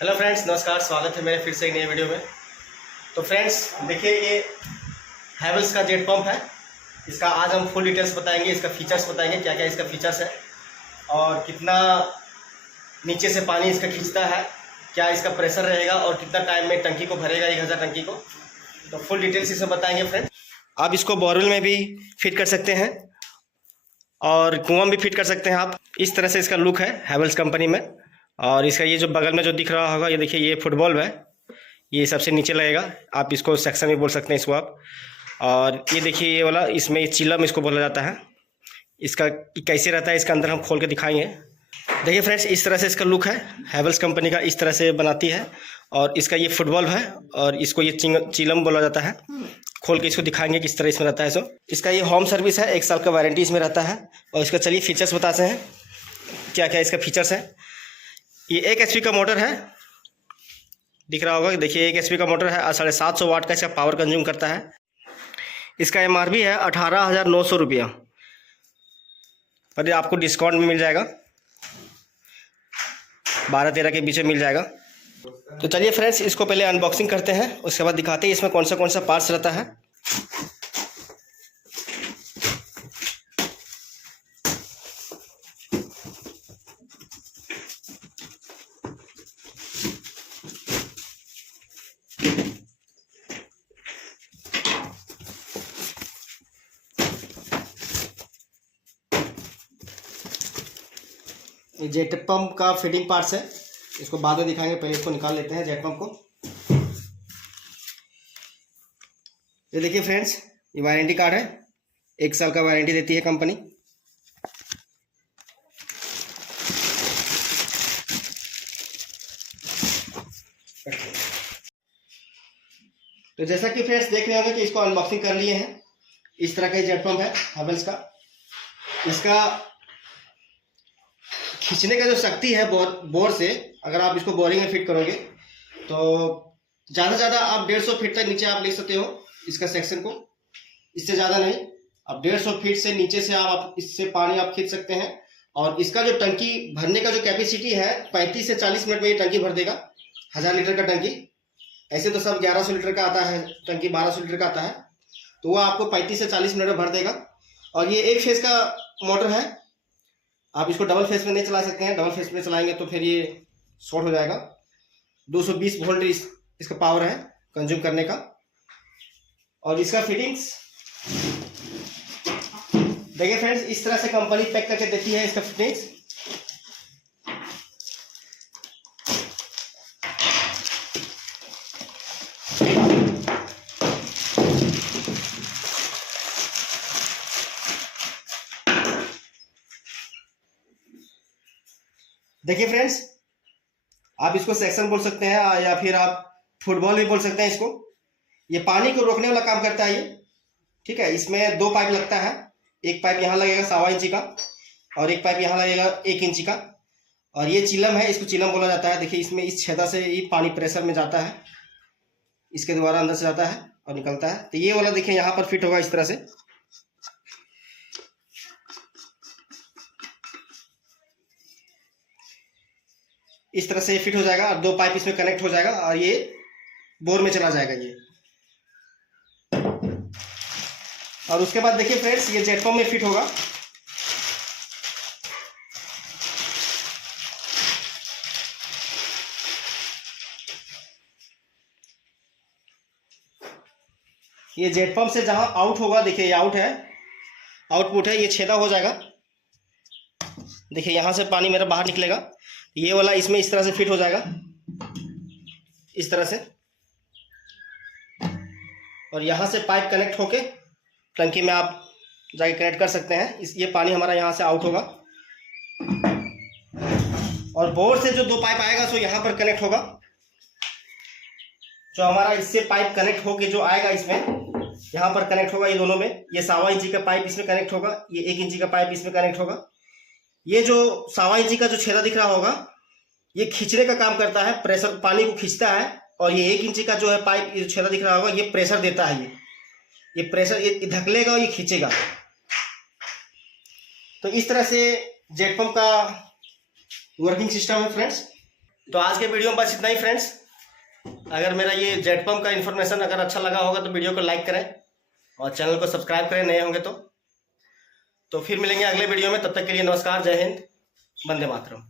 Hello friends, नमस्कार। स्वागत है मेरे फिर से एक नए वीडियो में। तो फ्रेंड्स देखिए, ये हैवेल्स का जेट पंप है। इसका आज हम फुल डिटेल्स बताएंगे, इसका फीचर्स बताएंगे, क्या क्या इसका फीचर्स है और कितना नीचे से पानी इसका खींचता है, क्या इसका प्रेशर रहेगा और कितना टाइम में टंकी को भरेगा 1000 टंकी को। तो फुल डिटेल्स इसमें बताएंगे फ्रेंड्स। आप इसको बोरवेल में भी फिट कर सकते हैं और कुआं में भी फिट कर सकते हैं आप। इस तरह से इसका लुक है हैवेल्स कंपनी में। और इसका ये जो बगल में जो दिख रहा होगा, ये देखिए, ये फुटबॉल है। ये सबसे नीचे लगेगा, आप इसको सेक्शन भी बोल सकते हैं इसको आप। और ये देखिए, ये वाला, इसमें चिलम इसको बोला जाता है। इसका कैसे रहता है, इसका अंदर हम खोल के दिखाएंगे। देखिए फ्रेंड्स, इस तरह से इसका लुक है। हैवेल्स कंपनी का इस तरह से बनाती है। और इसका ये फुटबॉल है और इसको ये चिलम बोला जाता है। खोल के इसको दिखाएंगे किस तरह इसमें रहता है। सो इसका ये होम सर्विस है, 1 साल का वारंटी इसमें रहता है। और इसका चलिए फीचर्स बताते हैं, क्या क्या इसका फीचर्स है। ये 1 HP का मोटर है, दिख रहा होगा। देखिए 1 HP का मोटर है और 750 वाट का इसका पावर कंज्यूम करता है। इसका MRP है 18,900 रुपया, और ये आपको डिस्काउंट में मिल जाएगा, 12-13 के बीच में मिल जाएगा। तो चलिए फ्रेंड्स, इसको पहले अनबॉक्सिंग करते हैं, उसके बाद दिखाते हैं इसमें कौन सा पार्ट्स रहता है। ये जेट पंप का फिटिंग पार्ट्स है, इसको बाद में दिखाएंगे, पहले इसको निकाल लेते हैं जेट पंप को। ये देखिए फ्रेंड्स, ये वारंटी कार्ड है, 1 साल का वारंटी देती है कंपनी। तो जैसा कि फ्रेंड्स देख रहे होंगे कि इसको अनबॉक्सिंग कर लिए हैं। इस तरह का जेट पंप है हैवेल्स का। इसका खींचने का जो शक्ति है बोर से, अगर आप इसको बोरिंग में फिट करोगे तो ज़्यादा से ज़्यादा आप 150 फीट तक नीचे आप ले सकते हो इसका सेक्शन को। इससे ज़्यादा नहीं, अब 150 फीट से नीचे से आप इससे पानी आप खींच सकते हैं। और इसका जो टंकी भरने का जो कैपेसिटी है, 35 से 40 मिनट में ये टंकी भर देगा। 1000 लीटर का टंकी, ऐसे तो सब 1100 लीटर का आता है टंकी, 1200 लीटर का आता है, तो वो आपको 35 से 40 मिनट में भर देगा। और ये 1 फेज का मोटर है, आप इसको डबल फेस में नहीं चला सकते हैं। डबल फेस में चलाएंगे तो फिर ये शॉर्ट हो जाएगा। 220 वोल्ट इसका पावर है कंज्यूम करने का। और इसका फिटिंग्स देखिए फ्रेंड्स, इस तरह से कंपनी पैक करके देती है इसका फिटिंग्स। देखिए फ्रेंड्स, आप इसको सेक्शन बोल सकते हैं या फिर आप फुटबॉल भी बोल सकते हैं इसको। ये पानी को रोकने वाला काम करता है ये, ठीक है। इसमें 2 पाइप लगता है, एक पाइप यहाँ लगेगा 1.25 इंची का और एक पाइप यहाँ लगेगा 1 इंची का। और ये चिलम है, इसको चिलम बोला जाता है। देखिए इसमें इस छेदा से ही पानी प्रेशर में जाता है, इसके द्वारा अंदर से जाता है और निकलता है। तो ये वाला देखिए यहाँ पर फिट होगा इस तरह से। इस तरह से फिट हो जाएगा और 2 पाइप इसमें कनेक्ट हो जाएगा और ये बोर में चला जाएगा ये। और उसके बाद देखिए फ्रेंड्स, ये जेट पंप में फिट होगा। ये जेट पंप से जहां आउट होगा, देखिए ये आउट है, आउटपुट है, ये छेदा हो जाएगा। देखिए यहां से पानी मेरा बाहर निकलेगा, ये वाला इसमें इस तरह से फिट हो जाएगा, इस तरह से। और यहाँ से पाइप कनेक्ट होके टंकी में आप जाके कनेक्ट कर सकते हैं। ये पानी हमारा यहाँ से आउट होगा और बोर से जो 2 पाइप आएगा सो यहाँ पर कनेक्ट होगा। जो हमारा इससे पाइप कनेक्ट होके जो आएगा इसमें, यहाँ पर कनेक्ट होगा ये दोनों में। ये 1.25 इंची का पाइप इसमें कनेक्ट होगा, ये 1 इंची का पाइप इसमें कनेक्ट होगा। ये जो 1.25 इंची का जो छेदा दिख रहा होगा, ये खींचने का काम करता है, प्रेशर पानी को खींचता है। और ये 1 इंची का जो है पाइप, ये छेदा दिख रहा होगा, ये प्रेशर देता है। ये प्रेशर ये धकेलेगा और ये खींचेगा। तो इस तरह से जेट पंप का वर्किंग सिस्टम है फ्रेंड्स। तो आज के वीडियो में बस इतना ही फ्रेंड्स। अगर मेरा ये जेट पंप का इन्फॉर्मेशन अगर अच्छा लगा होगा तो वीडियो को लाइक करें और चैनल को सब्सक्राइब करें नए होंगे तो फिर मिलेंगे अगले वीडियो में। तब तक के लिए नमस्कार, जय हिंद, वंदे मातरम।